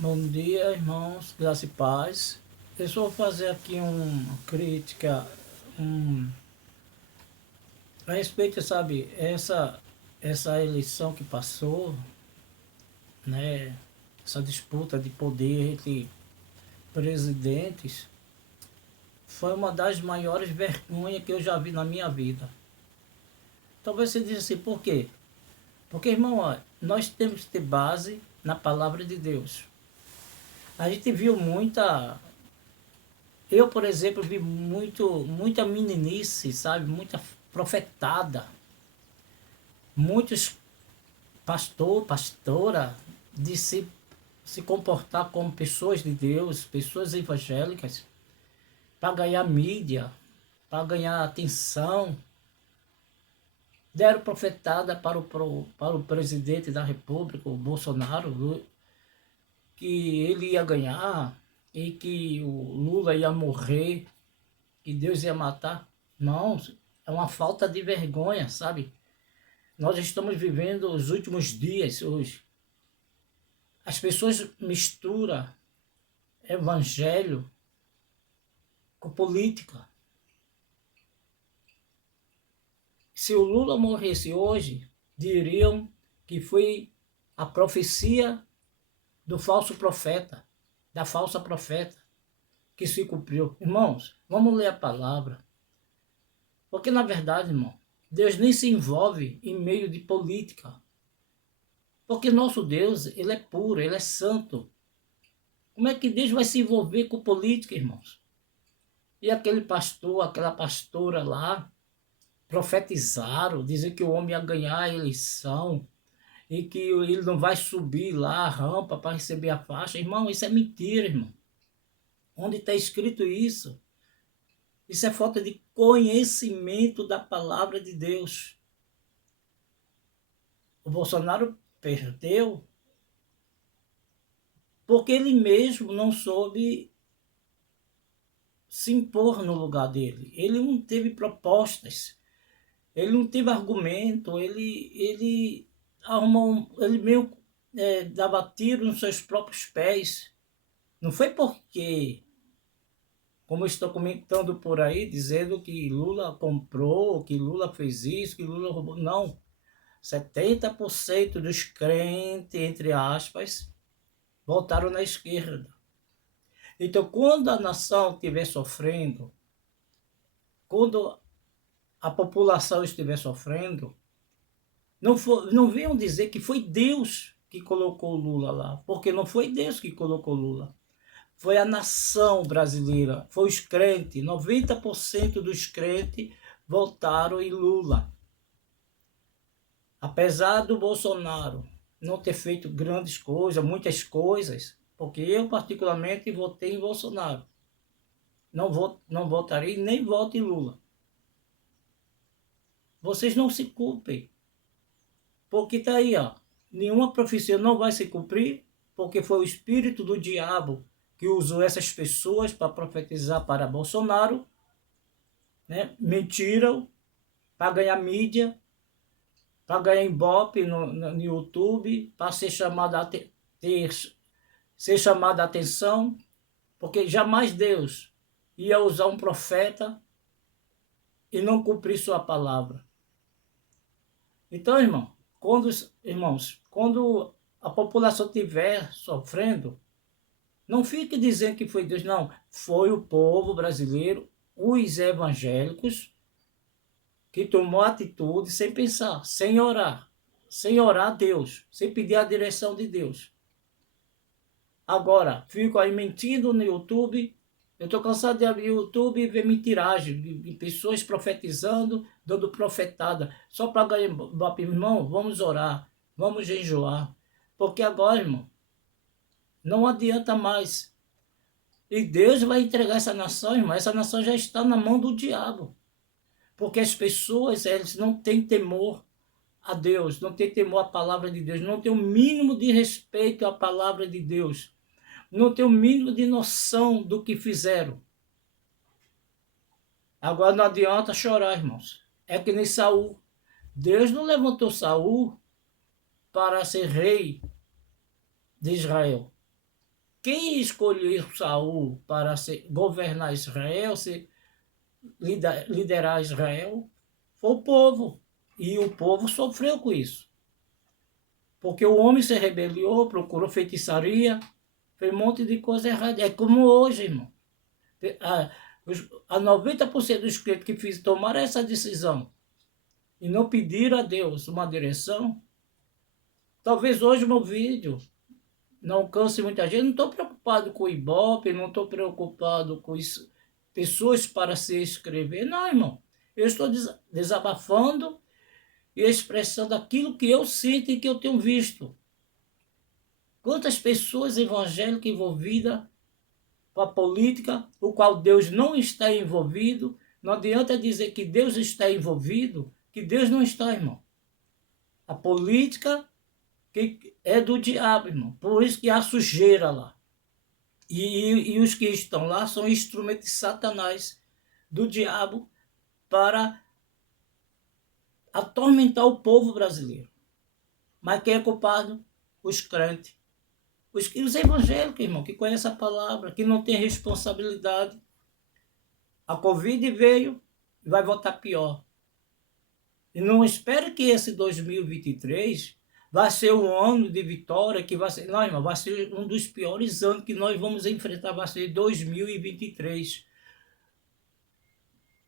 Bom dia, irmãos, graça e paz. Eu só vou fazer aqui uma crítica um, a respeito, sabe, essa eleição que passou, né, essa disputa de poder entre presidentes, foi uma das maiores vergonhas que eu já vi na minha vida. Talvez você diga assim, por quê? Porque, irmão, ó, nós temos que ter base na palavra de Deus. A gente viu eu, por exemplo, vi muita meninice, sabe? Muita profetada. Muitos pastora, de se comportar como pessoas de Deus, pessoas evangélicas, para ganhar mídia, para ganhar atenção. Deram profetada para o presidente da República, o Bolsonaro, que ele ia ganhar e que o Lula ia morrer, que Deus ia matar. Não, é uma falta de vergonha, sabe? Nós estamos vivendo os últimos dias hoje. As pessoas misturam evangelho com política. Se o Lula morresse hoje, diriam que foi a profecia do falso profeta, da falsa profeta, que se cumpriu. Irmãos, vamos ler a palavra. Porque, na verdade, irmão, Deus nem se envolve em meio de política. Porque nosso Deus, ele é puro, ele é santo. Como é que Deus vai se envolver com política, irmãos? E aquele pastor, aquela pastora lá, profetizaram, dizem que o homem ia ganhar a eleição e que ele não vai subir lá a rampa para receber a faixa. Irmão, isso é mentira, irmão. Onde está escrito isso? Isso é falta de conhecimento da palavra de Deus. O Bolsonaro perdeu porque ele mesmo não soube se impor no lugar dele. Ele não teve propostas, ele não teve argumento, ele arrumou, ele meio dava tiro nos seus próprios pés. Não foi porque, como eu estou comentando por aí, dizendo que Lula comprou, que Lula fez isso, que Lula roubou. Não. 70% dos crentes, entre aspas, votaram na esquerda. Então, quando a nação estiver sofrendo, quando a população estiver sofrendo, não venham dizer que foi Deus que colocou Lula lá, porque não foi Deus que colocou Lula. Foi a nação brasileira, foi os crentes, 90% dos crentes votaram em Lula. Apesar do Bolsonaro não ter feito grandes coisas, muitas coisas, porque eu particularmente votei em Bolsonaro. Não votarei nem voto em Lula. Vocês não se culpem, porque está aí, ó, nenhuma profecia não vai se cumprir, porque foi o espírito do diabo que usou essas pessoas para profetizar para Bolsonaro, né? Mentiram para ganhar mídia, para ganhar ibope no YouTube, para ser chamado ser chamado a atenção, porque jamais Deus ia usar um profeta e não cumprir sua palavra. Então, irmãos, quando a população estiver sofrendo, não fique dizendo que foi Deus, não. Foi o povo brasileiro, os evangélicos, que tomou atitude sem pensar, sem orar a Deus, sem pedir a direção de Deus. Agora, fico aí mentindo no YouTube. Eu estou cansado de abrir o YouTube e ver mentiragem de pessoas profetizando, dando profetada, só para ganhar. Irmão, vamos orar, vamos jejuar. Porque agora, irmão, não adianta mais. E Deus vai entregar essa nação, irmão. Essa nação já está na mão do diabo. Porque as pessoas, elas não têm temor a Deus, não têm temor à palavra de Deus, não têm o mínimo de respeito à palavra de Deus, não têm o mínimo de noção do que fizeram. Agora não adianta chorar, irmãos. É que nem Saul. Deus não levantou Saul para ser rei de Israel. Quem escolheu Saul para governar Israel, liderar Israel, foi o povo. E o povo sofreu com isso. Porque o homem se rebeliou, procurou feitiçaria, fez um monte de coisa errada. É como hoje, irmão. A 90% dos crentes que tomaram essa decisão e não pediram a Deus uma direção, talvez hoje meu vídeo não alcance muita gente. Não estou preocupado com o Ibope, não estou preocupado com isso, pessoas para se inscrever. Não, irmão. Eu estou desabafando e expressando aquilo que eu sinto e que eu tenho visto. Quantas pessoas evangélicas envolvidas com a política, o qual Deus não está envolvido. Não adianta dizer que Deus está envolvido, que Deus não está, irmão. A política que é do diabo, irmão. Por isso que há sujeira lá. E os que estão lá são instrumentos de Satanás, do diabo, para atormentar o povo brasileiro. Mas quem é culpado? Os crentes. Os evangélicos, irmão, que conhecem a palavra, que não têm responsabilidade. A Covid veio e vai voltar pior. E não espere que esse 2023 vai ser um ano de vitória, que vai ser... Não, irmão, vai ser um dos piores anos que nós vamos enfrentar, vai ser 2023.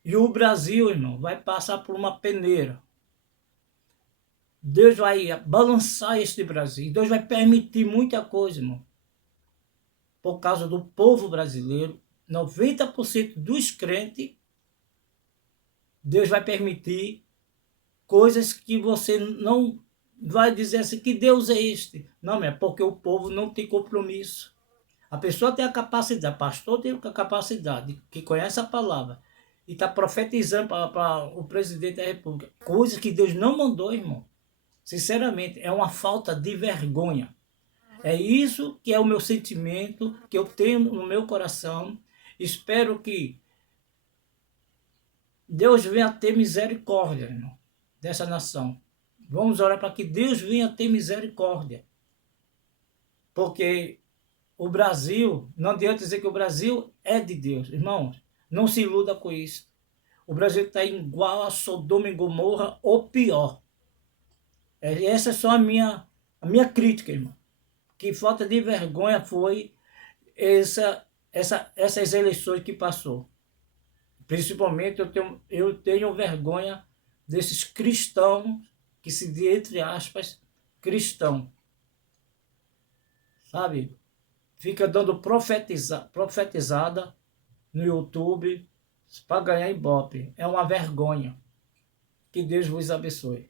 E o Brasil, irmão, vai passar por uma peneira. Deus vai balançar este Brasil. Deus vai permitir muita coisa, irmão. Por causa do povo brasileiro, 90% dos crentes, Deus vai permitir coisas que você não vai dizer assim, que Deus é este. Não, é porque o povo não tem compromisso. A pessoa tem a capacidade, pastor tem a capacidade, que conhece a palavra, e está profetizando para o presidente da República. Coisas que Deus não mandou, irmão. Sinceramente, é uma falta de vergonha. É isso que é o meu sentimento, que eu tenho no meu coração. Espero que Deus venha ter misericórdia, irmão, dessa nação. Vamos orar para que Deus venha ter misericórdia. Porque o Brasil, não adianta dizer que o Brasil é de Deus. Irmãos, não se iluda com isso. O Brasil está igual a Sodoma e Gomorra ou pior. Essa é só a minha crítica, irmão. Que falta de vergonha foi essas eleições que passou. Principalmente eu tenho vergonha desses cristãos que se diz, entre aspas, cristão. Sabe? Fica dando profetizada no YouTube para ganhar Ibope. É uma vergonha. Que Deus vos abençoe.